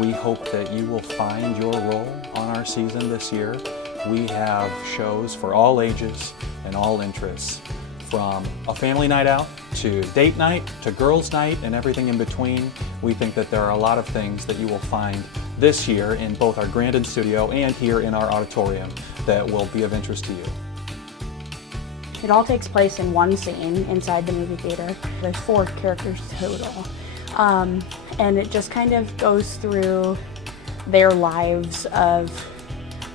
We hope that you will find your role on our season this year. We have shows for all ages and all interests, from a family night out to date night to girls' night and everything in between. We think that there are a lot of things that you will find this year in both our Grandin studio and here in our auditorium that will be of interest to you. It all takes place in one scene inside the movie theater. There's 4 characters total. And it just kind of goes through their lives of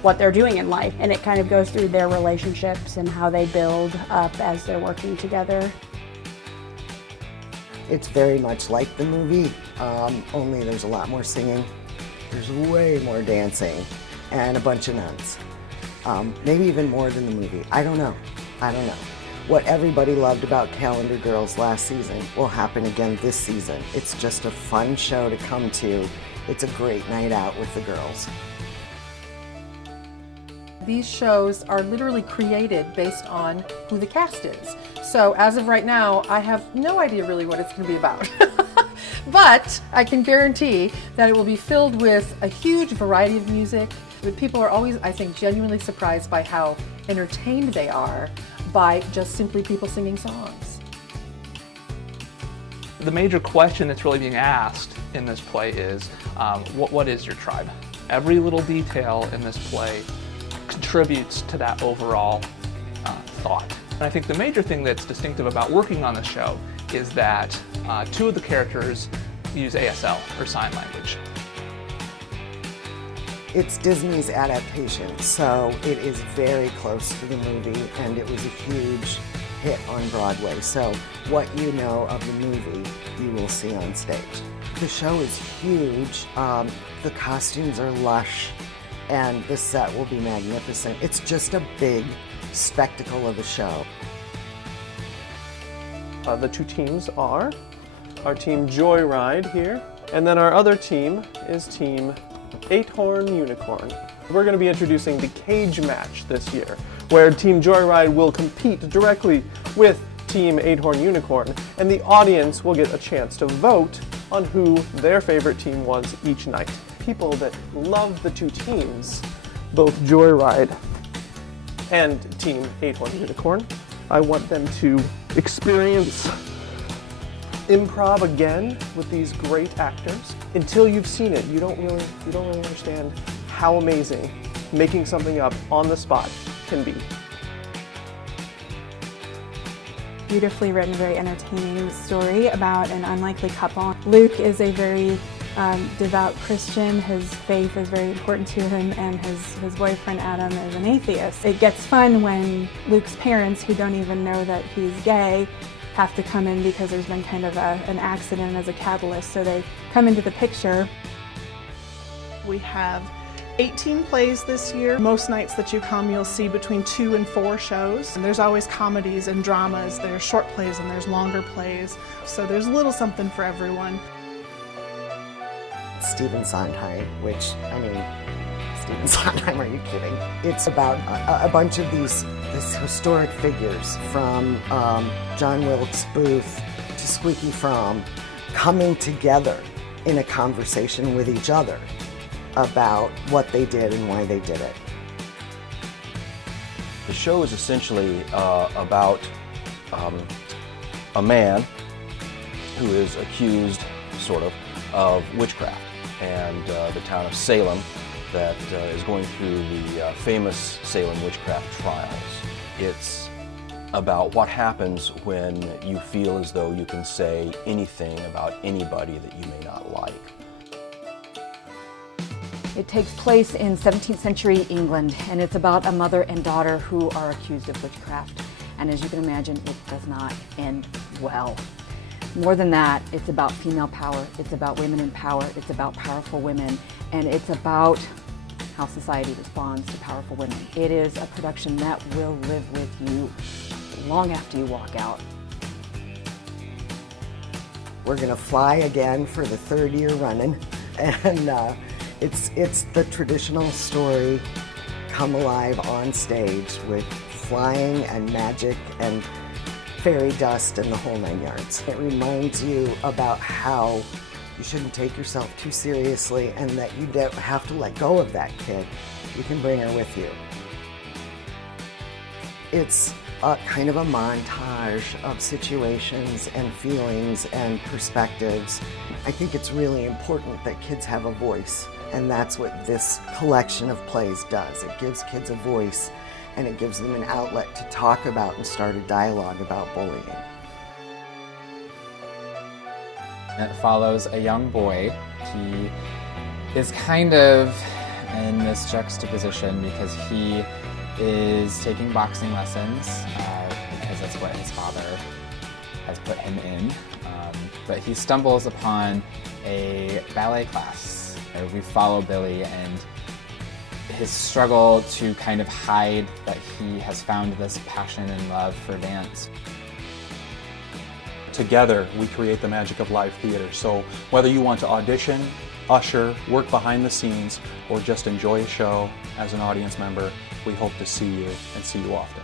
what they're doing in life. And it kind of goes through their relationships and how they build up as they're working together. It's very much like the movie, only there's a lot more singing. There's way more dancing and a bunch of nuns. Maybe even more than the movie. I don't know. What everybody loved about Calendar Girls last season will happen again this season. It's just a fun show to come to. It's a great night out with the girls. These shows are literally created based on who the cast is. So as of right now, I have no idea really what it's going to be about. But I can guarantee that it will be filled with a huge variety of music. But people are always, I think, genuinely surprised by how entertained they are by just simply people singing songs. The major question that's really being asked in this play is, what is your tribe? Every little detail in this play contributes to that overall thought. And I think the major thing that's distinctive about working on the show is that 2 of the characters use ASL, or sign language. It's Disney's adaptation, so it is very close to the movie, and it was a huge hit on Broadway. So what you know of the movie, you will see on stage. The show is huge. The costumes are lush, and the set will be magnificent. It's just a big spectacle of a show. The 2 teams are our team Joyride here, and then our other team is team 8-Horn Unicorn. We're going to be introducing the cage match this year, where Team Joyride will compete directly with Team 8-Horn Unicorn, and the audience will get a chance to vote on who their favorite team was each night. People that love the 2 teams, both Joyride and Team 8-Horn Unicorn, I want them to experience improv again with these great actors. Until you've seen it, you don't really understand how amazing making something up on the spot can be. Beautifully written, very entertaining story about an unlikely couple. Luke is a very devout Christian. His faith is very important to him, and his boyfriend Adam is an atheist. It gets fun when Luke's parents, who don't even know that he's gay, have to come in because there's been kind of an accident as a catalyst, so they come into the picture. We have 18 plays this year. Most nights that you come, you'll see between 2 and 4 shows. And there's always comedies and dramas. There's short plays and there's longer plays. So there's a little something for everyone. Stephen Sondheim, which, I mean, Stephen Sondheim, are you kidding? It's about a bunch of these historic figures, from John Wilkes Booth to Squeaky Fromm, coming together in a conversation with each other about what they did and why they did it. The show is essentially about a man who is accused, sort of witchcraft, and the town of Salem that is going through the famous Salem witchcraft trials. It's about what happens when you feel as though you can say anything about anybody that you may not like. It takes place in 17th century England, and it's about a mother and daughter who are accused of witchcraft. And as you can imagine, it does not end well. More than that, it's about female power, it's about women in power, it's about powerful women, and it's about how society responds to powerful women. It is a production that will live with you long after you walk out. We're gonna fly again for the 3rd year running, and it's the traditional story come alive on stage with flying and magic and fairy dust and the whole 9 yards. It reminds you about how you shouldn't take yourself too seriously, and that you don't have to let go of that kid. You can bring her with you. It's a kind of a montage of situations and feelings and perspectives. I think it's really important that kids have a voice, and that's what this collection of plays does. It gives kids a voice, and it gives them an outlet to talk about and start a dialogue about bullying. It follows a young boy. He is kind of in this juxtaposition because he is taking boxing lessons because that's what his father has put him in. But he stumbles upon a ballet class. We follow Billy and his struggle to kind of hide that he has found this passion and love for dance. Together, we create the magic of live theater. So whether you want to audition, usher, work behind the scenes, or just enjoy a show as an audience member, we hope to see you and see you often.